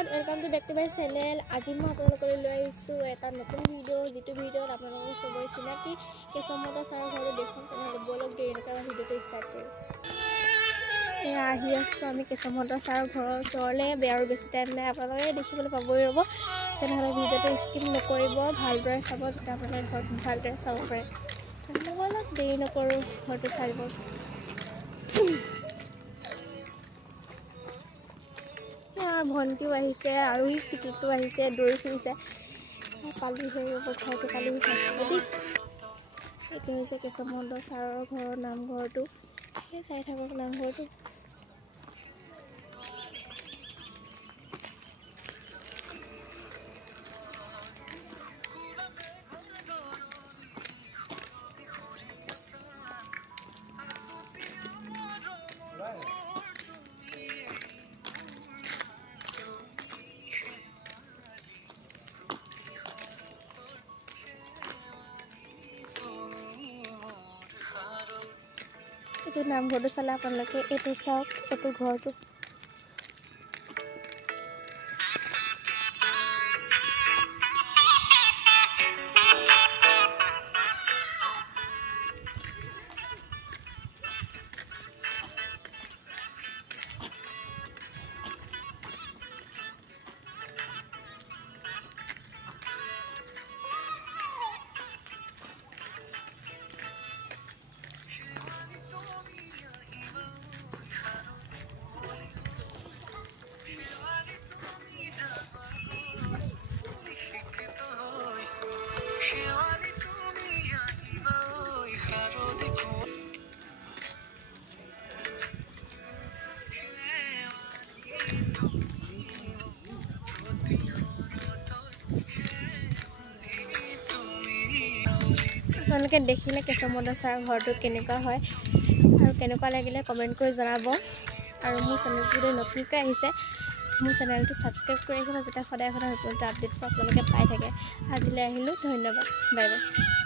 Everyone welcome to back to my channel. আজি মই আপোনালোকলৈ লৈ আহিছোঁ এটা নতুন ভিডিঅ' যিটো ভিডিঅ'ত আপোনালোকৰ চবৰে চিনাকি কেশৱ ছাৰৰ ঘৰটো দেখোন। তেনেহ'লে বলক দেৰি নকৰি ভিডিঅ'টো ষ্টাৰ্ট কৰোঁ। এয়া আহি আছোঁ আমি কেশৱ ছাৰৰ ঘৰৰ ওচৰলৈ। আৰু বেছি টাইম নাই, আপোনালোকে দেখিবলৈ পাবই ৰ'ব। তেনেহ'লে ভিডিঅ'টো স্কিপ নকৰিব, ভালদৰে চাব যাতে আপোনালোকে ঘৰত ভালদৰে চাব পাৰে। তেনেহ'লে বলক দেৰি নকৰোঁ, ঘৰটো চাই লওঁ। ভণ্টিও আহিছে আৰু সি পিতিকটো আহিছে, দৌৰি ফুৰিছে। পালি হৈ ৰ'ব, ঘৰটো পালি হৈ থাকিব দেই। এইটো হৈছে কেশৱ ছাৰৰ ঘৰৰ নামঘৰটো। সেই চাই থাকক নামঘৰটো। এইটো নামঘৰটো চালে আপোনালোকে এইটো চাওক, এইটো ঘৰটো। আপোনালোকে দেখিলে কেশৱ ছাৰৰ ঘৰটো কেনেকুৱা হয় আৰু কেনেকুৱা লাগিলে কমেণ্ট কৰি জনাব। আৰু মোৰ চেনেলটো যদি নতুনকৈ আহিছে, মোৰ চেনেলটো ছাবস্ক্ৰাইব কৰি ৰাখিব যাতে সদায় নতুন আপডেটটো আপোনালোকে পাই থাকে। আজিলৈ আহিলোঁ, ধন্যবাদ, বাই বাই।